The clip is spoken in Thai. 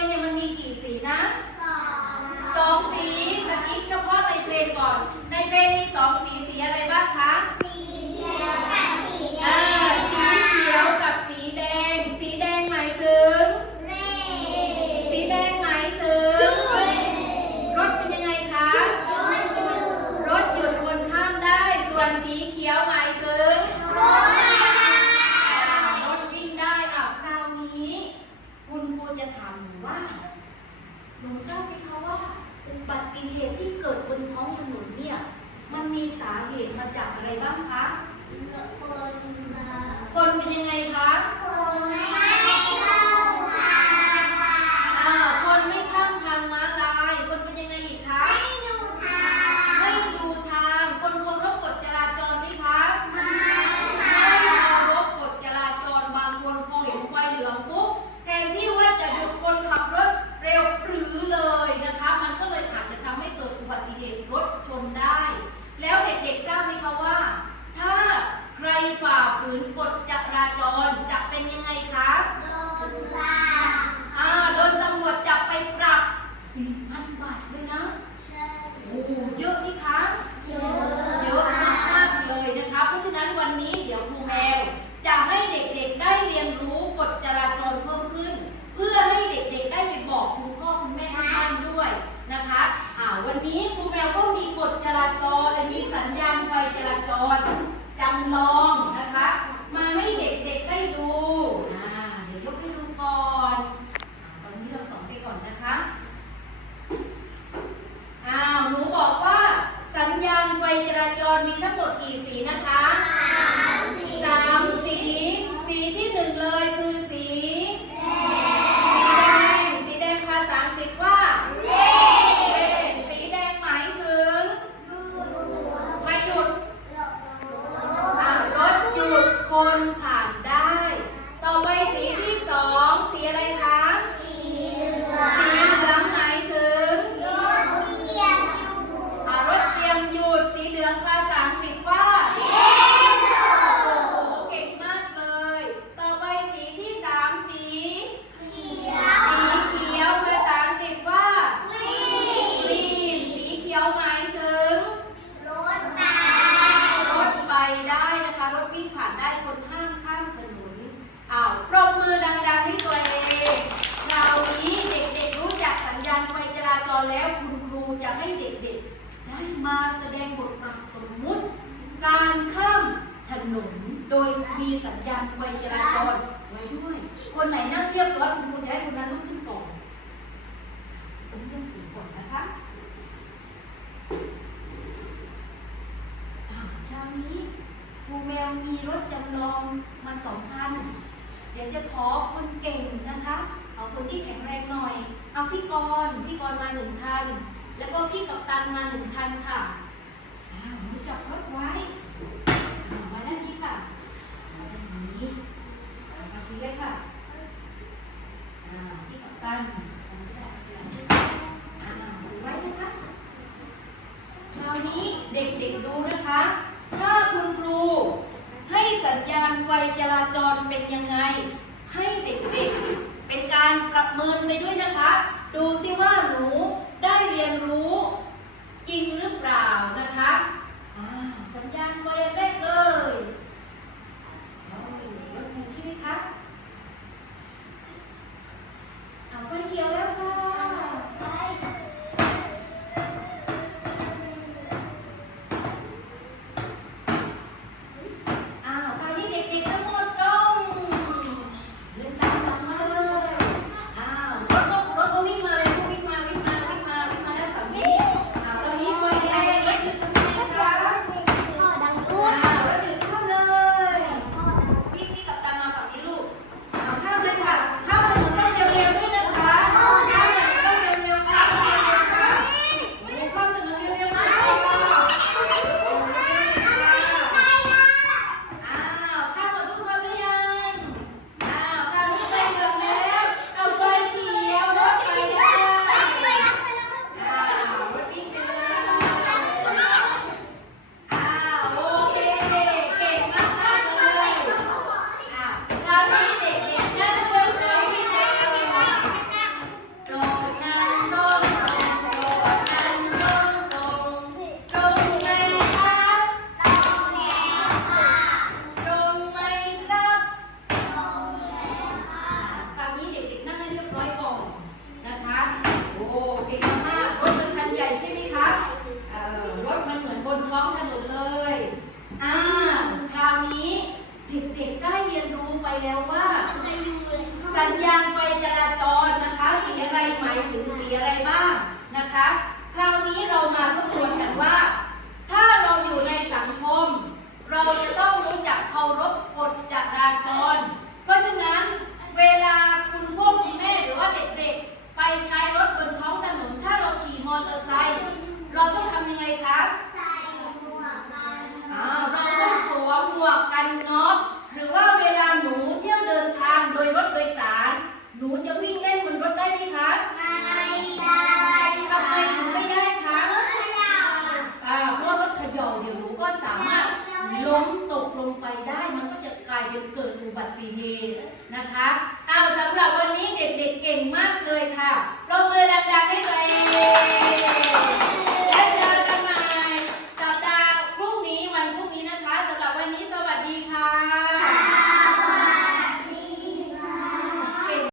ลเนี่ยมันมีกี่สีนะสองสีตะกี้เฉพาะในเพลงก่อน ในเพลงมีสองสีสีอะไรบ้างคะ ว่าหนูทราบไหมคะว่าอุบัติเหตุที่เกิดบนท้องถนนเนี่ย มันมีสาเหตุมาจากอะไรบ้างคะ คนเป็นยังไงคะ see มาแสดงบทบาทสมมุติ การข้ามถนนโดยมีสัญญาณไฟจราจรไว้ด้วย คนไหนนั่งเรียบร้อยคุณครูจะให้คุณนั้นลุกขึ้นก่อนผมยังสีก่อนนะคะคราวนี้ครูแมวมีรถจำลองมาสองคันเดี๋ยวจะขอคนเก่งนะคะ เอาคนที่แข็งแรงหน่อย เอาพี่กรณ์พี่กรณ์มาหนึ่งคัน แล้วก็พี่กับตันมาหนึ่งคันค่ะรู้จักรถไว้มาด้านนี้ค่ะมาด้านนี้มาคุยกันค่ะพี่กับตันไวนะคะคราวนี้เด็กๆดูนะคะ ถ้าคุณครูให้สัญญาณไฟจราจรเป็นยังไง ให้เด็กๆ การปรับเมินไปด้วยนะคะ ดูซิว่าหนูได้เรียนรู้จริงหรือเปล่านะคะสัญญาณไฟแรกเลย ร้อยกล่องนะคะ โอ้เก่งมากรถมันคันใหญ่ใช่ไหมคะรถมันเหมือนบนท้องถนนเลย อ่าคราวนี้เด็กๆได้เรียนรู้ไปแล้วว่า สัญญาณไฟจราจรนะคะ สีอะไรหมายถึงสีอะไรบ้างนะคะ คราวนี้เรามาทบทวนกันว่า ถ้าเราอยู่ในสังคม เราจะต้องรู้จักเคารพกฎจราจร เพราะฉะนั้นเวลา ติเหตุนะคะเอาสำหรับวันนี้เด็ก